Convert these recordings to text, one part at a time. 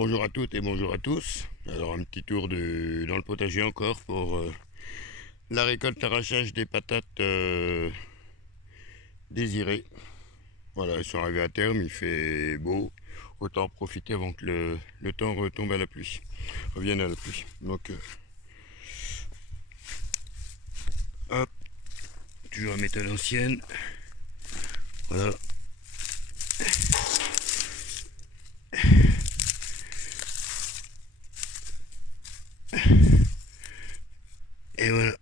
Bonjour à toutes et bonjour à tous. Alors un petit tour dans le potager encore pour la récolte arrachage des patates désirées. Voilà, elles sont arrivées à terme, il fait beau. Autant en profiter avant que le temps retombe à la pluie. Revienne à la pluie. Donc hop, toujours la méthode ancienne. Voilà. Et voilà.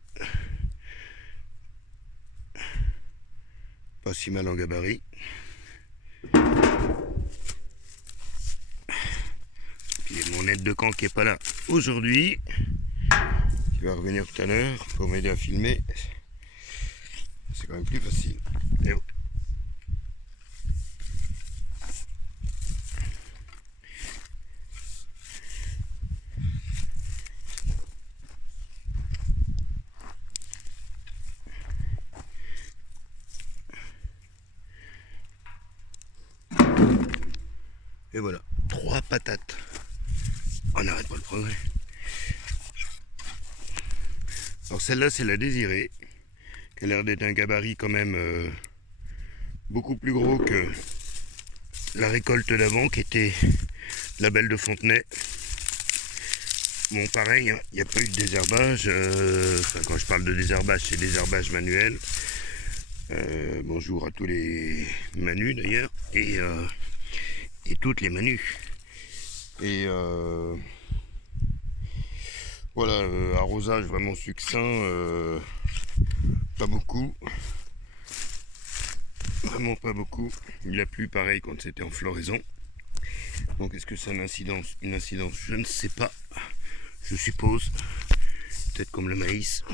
Pas si mal en gabarit. Puis mon aide de camp qui est pas là aujourd'hui, qui va revenir tout à l'heure pour m'aider à filmer. C'est quand même plus facile. Et oh. Et voilà, 3 patates. On n'arrête pas le progrès. Alors celle-là, c'est la désirée, qui a l'air d'être un gabarit quand même beaucoup plus gros que la récolte d'avant, qui était la belle de Fontenay. Bon, pareil, hein, il n'y a pas eu de désherbage. Quand je parle de désherbage, c'est désherbage manuel. Bonjour à tous les manus d'ailleurs, et toutes les manus. Et voilà, arrosage vraiment succinct, pas beaucoup. Vraiment pas beaucoup. Il a plu pareil quand c'était en floraison. Donc est-ce que c'est une incidence? Une incidence, je ne sais pas. Je suppose. Peut-être comme le maïs.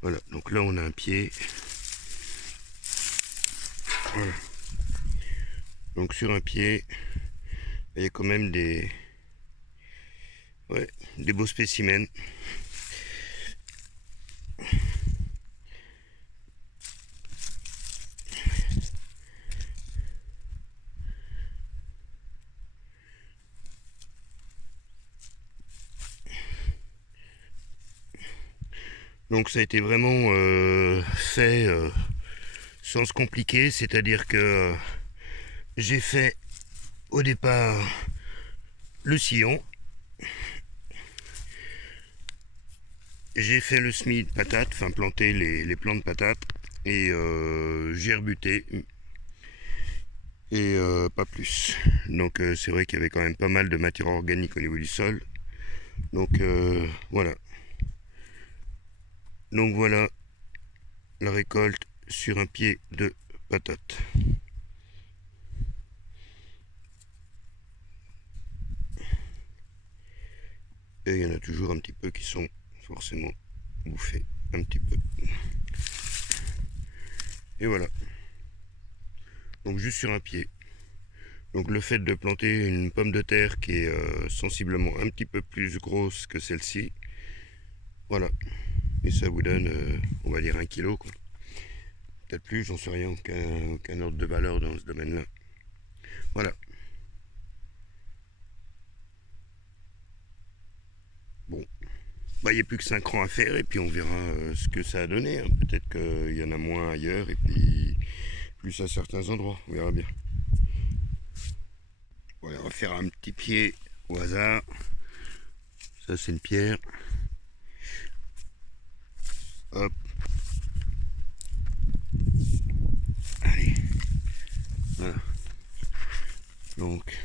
Voilà, donc là on a un pied. Voilà. Donc sur un pied, il y a quand même des beaux spécimens. Donc ça a été vraiment fait sans se compliquer, c'est-à-dire que j'ai fait au départ le sillon, j'ai fait le semis de patates, enfin planter les plants de patates, et j'ai rebuté, et pas plus. Donc c'est vrai qu'il y avait quand même pas mal de matière organique au niveau du sol. Donc voilà. Donc voilà la récolte sur un pied de patates. Et il y en a toujours un petit peu qui sont forcément bouffés, un petit peu. Et voilà. Donc juste sur un pied. Donc le fait de planter une pomme de terre qui est sensiblement un petit peu plus grosse que celle-ci, voilà. Et ça vous donne, on va dire 1 kilo, quoi. Peut-être plus, j'en sais rien, aucun ordre de valeur dans ce domaine-là. Voilà. Bon, bah, il n'y a plus que 5 rangs à faire et puis on verra ce que ça a donné, hein. Peut-être qu'il y en a moins ailleurs et puis plus à certains endroits, on verra bien. Voilà, on va faire un petit pied au hasard. Ça c'est une pierre. Hop. Allez. Voilà. Donc.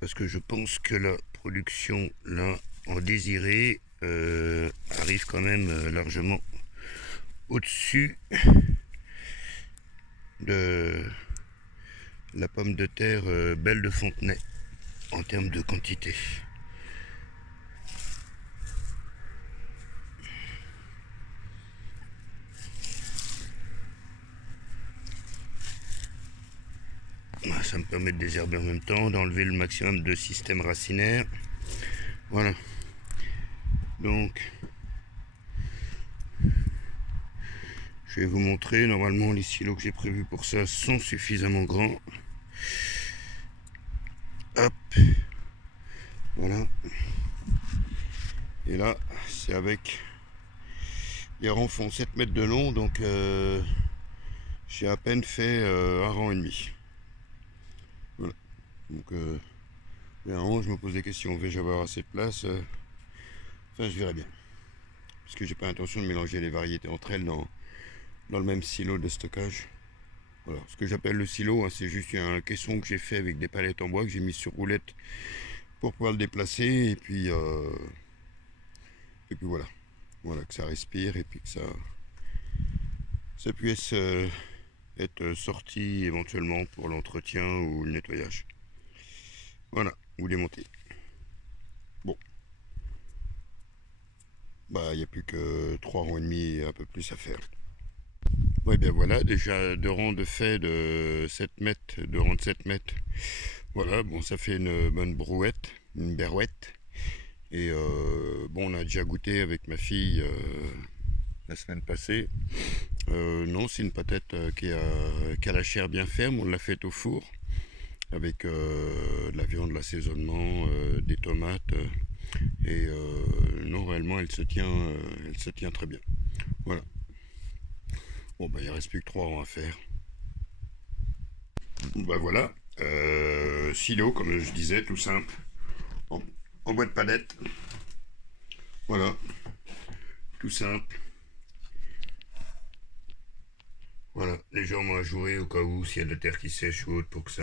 Parce que je pense que la production là en désiré arrive quand même largement au-dessus de la pomme de terre belle de Fontenay en termes de quantité. Ça me permet de désherber en même temps, d'enlever le maximum de système racinaire. Voilà. Donc Je vais vous montrer. Normalement, les silos que j'ai prévus pour ça sont suffisamment grands. Hop, voilà. Et là, c'est avec les rangs font 7 mètres de long, donc j'ai à peine fait un rang et demi. Voilà. Donc, je me pose des questions. Vais-je avoir assez de place Enfin, je verrai bien. Parce que j'ai pas l'intention de mélanger les variétés entre elles dans le même silo de stockage. Voilà. Ce que j'appelle le silo, hein, c'est juste un caisson que j'ai fait avec des palettes en bois que j'ai mis sur roulette pour pouvoir le déplacer. Et puis voilà. Voilà, que ça respire et puis que ça puisse être sorti éventuellement pour l'entretien ou le nettoyage. Voilà, ou démonter. Bon. Bah, il n'y a plus que 3 rangs et demi et un peu plus à faire. Ouais, bien voilà, déjà 2 rangs de fait de 7 mètres, 2 rangs de 7 mètres. Voilà, bon, ça fait une bonne brouette, une berouette. Et bon, on a déjà goûté avec ma fille la semaine passée. Non, c'est une patate qui a la chair bien ferme. On l'a faite au four avec de la viande, l'assaisonnement, des tomates. Et non, réellement, elle se tient très bien. Voilà. Bon, bah, il reste plus que 3 rangs à faire. Bah voilà. Silo, comme je disais, tout simple. En bois de palette. Voilà. Tout simple. Voilà, légèrement ajouré au cas où s'il y a de la terre qui sèche ou autre pour que ça,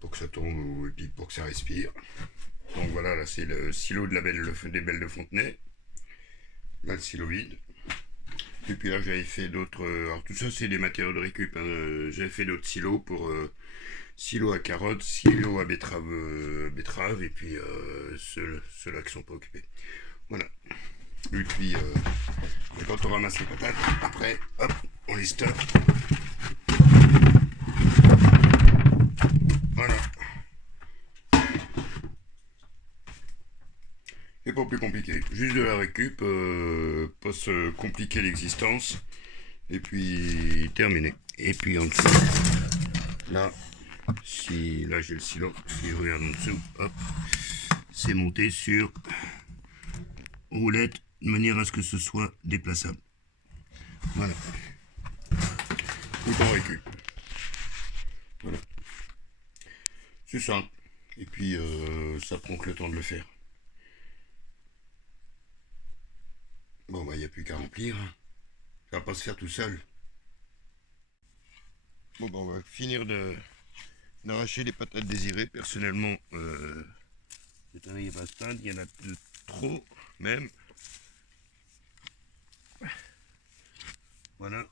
pour que ça tombe ou et puis pour que ça respire. Donc voilà, là c'est le silo de des Belles de Fontenay. Là le silo vide. Et puis là j'avais fait d'autres. Alors tout ça c'est des matériaux de récup. Hein. J'avais fait d'autres silos pour silo à carottes, silo à betterave et puis ceux-là qui sont pas occupés. Voilà. Et puis quand on ramasse les patates, après, hop, on les stocke. Voilà. C'est pas plus compliqué. Juste de la récup, pas se compliquer l'existence. Et puis terminé. Et puis en dessous, là, là j'ai le silo, si je regarde en dessous, hop, c'est monté sur roulette de manière à ce que ce soit déplaçable. Voilà. Tout en récup. Voilà. C'est ça. Et puis ça prend que le temps de le faire. Bon bah il n'y a plus qu'à remplir. Ça va pas se faire tout seul. Bon bah on va finir d'arracher les patates désirées. Personnellement, cette année il n'y a pas de stade, il y en a de trop même. Voilà. Voilà.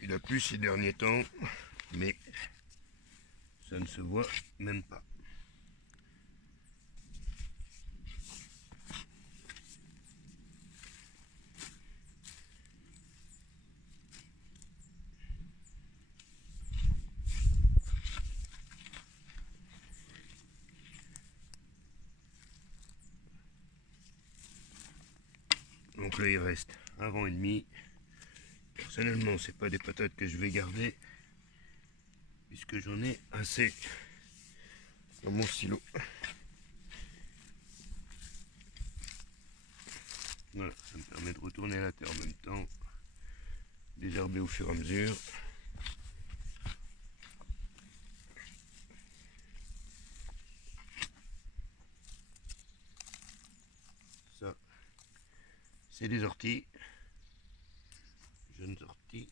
Il a plu ces derniers temps, mais ça ne se voit même pas. Donc là il reste un rang et demi. Personnellement c'est pas des patates que je vais garder puisque j'en ai assez dans mon silo. Voilà, ça me permet de retourner la terre en même temps, désherber au fur et à mesure. Ça, c'est des orties, jeunes orties.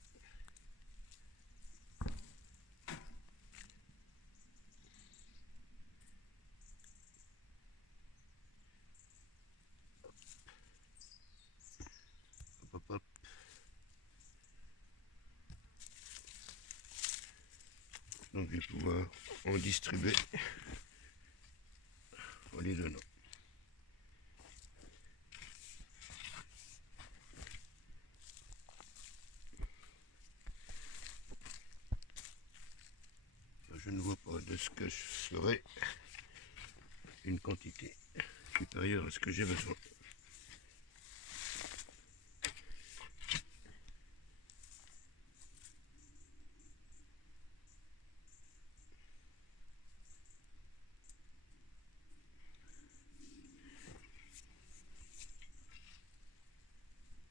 Hop, hop, hop. Donc je vais pouvoir en distribuer les deux non. Je ne vois pas de ce que je ferai une quantité supérieure à ce que j'ai besoin.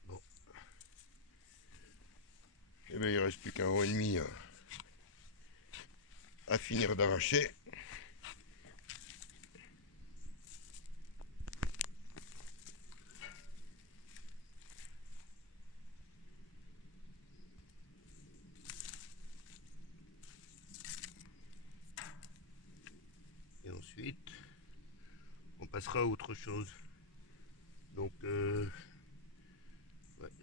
Bon. Et bien il ne reste plus qu'un rang et demi à finir d'arracher. Et ensuite, on passera à autre chose. Donc, ouais,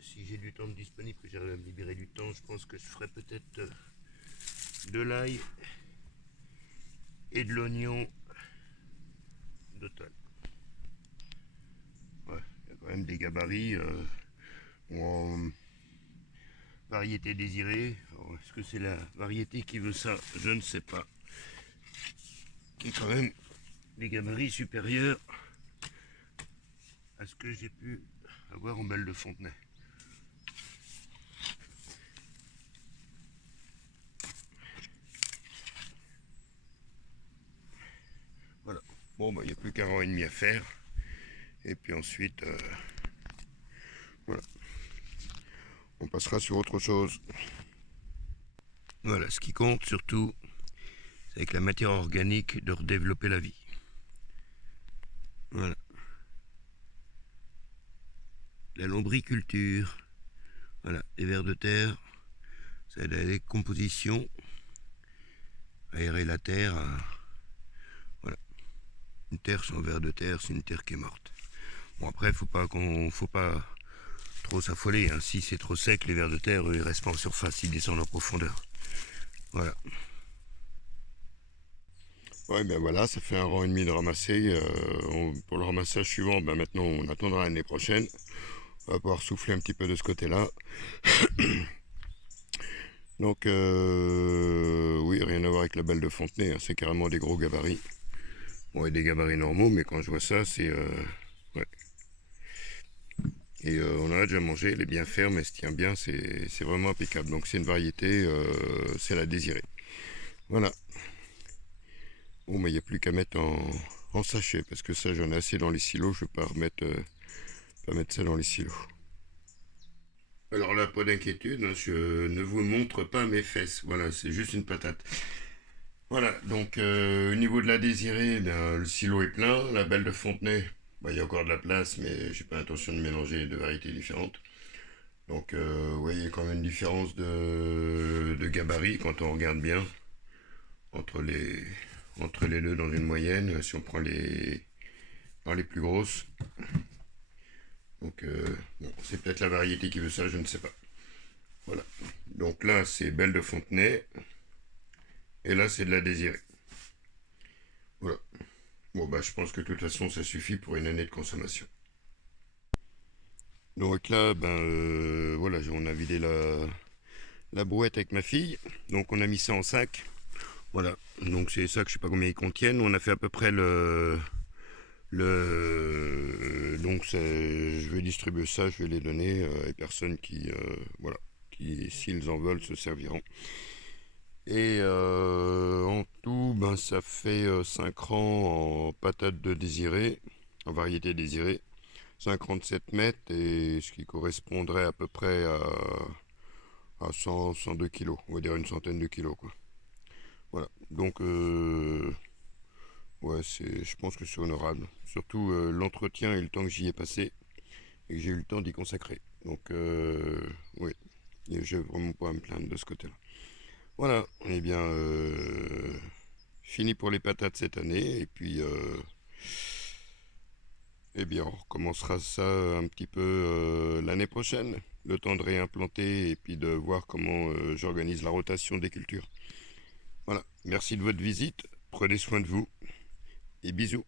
si j'ai du temps disponible, que j'arrive à me libérer du temps, je pense que je ferai peut-être de l'ail et de l'oignon d'automne. Ouais, il y a quand même des gabarits en variété désirée. Est-ce que c'est la variété qui veut ça? Je ne sais pas. Qui est quand même des gabarits supérieurs à ce que j'ai pu avoir en belle de Fontenay. Voilà. Bon, bah, il n'y a plus qu'un rang et demi à faire. Et puis ensuite, voilà. On passera sur autre chose. Voilà, ce qui compte surtout, c'est avec la matière organique de redévelopper la vie. Voilà. La lombriculture. Voilà, les vers de terre, ça aide à la décomposition, aérer la terre. Voilà. Une terre sans vers de terre, c'est une terre qui est morte. Bon, après, faut pas trop s'affoler. Hein. Si c'est trop sec, les vers de terre, eux, ils restent pas en surface, ils descendent en profondeur. Voilà. Ouais, ben voilà, ça fait un rang et demi de ramasser. Pour le ramassage suivant, ben maintenant, on attendra l'année prochaine. On va pouvoir souffler un petit peu de ce côté-là. Donc, oui, rien à voir avec la belle de Fontenay. Hein. C'est carrément des gros gabarits. Bon, et des gabarits normaux, mais quand je vois ça, c'est... ouais. Et on en a déjà mangé, elle est bien ferme, elle se tient bien, c'est vraiment impeccable. Donc c'est une variété, c'est la désirée. Voilà. Bon, mais il n'y a plus qu'à mettre en sachet, parce que ça j'en ai assez dans les silos, je ne vais pas mettre ça dans les silos. Alors là, pas d'inquiétude, hein, je ne vous montre pas mes fesses, voilà, c'est juste une patate. Voilà, donc au niveau de la désirée, bien, le silo est plein, la belle de Fontenay, bah, il y a encore de la place, mais j'ai pas l'intention de mélanger deux variétés différentes. Donc, vous voyez quand même une différence de gabarit quand on regarde bien entre les, entre les deux dans une moyenne, si on prend les plus grosses. Donc, bon, c'est peut-être la variété qui veut ça, je ne sais pas. Voilà. Donc là, c'est Belle de Fontenay. Et là, c'est de la désirée. Voilà. Bon, bah, je pense que de toute façon, ça suffit pour une année de consommation. Donc là, ben, voilà, on a vidé la brouette avec ma fille. Donc on a mis ça en sac. Voilà, donc c'est ça que je sais pas combien ils contiennent. On a fait à peu près donc je vais distribuer ça, je vais les donner aux personnes qui, voilà, qui s'ils en veulent se serviront. Et en tout, ben ça fait 5 rangs en patates de désirée, en variété désirée, 57 mètres, et ce qui correspondrait à peu près à 102 kilos, on va dire une centaine de kilos quoi. Voilà, donc ouais, je pense que c'est honorable. Surtout l'entretien et le temps que j'y ai passé et que j'ai eu le temps d'y consacrer. Donc, oui, je n'ai vraiment pas à me plaindre de ce côté-là. Voilà, eh bien, fini pour les patates cette année. Et puis, eh bien, on recommencera ça un petit peu l'année prochaine. Le temps de réimplanter et puis de voir comment j'organise la rotation des cultures. Voilà, merci de votre visite. Prenez soin de vous et bisous.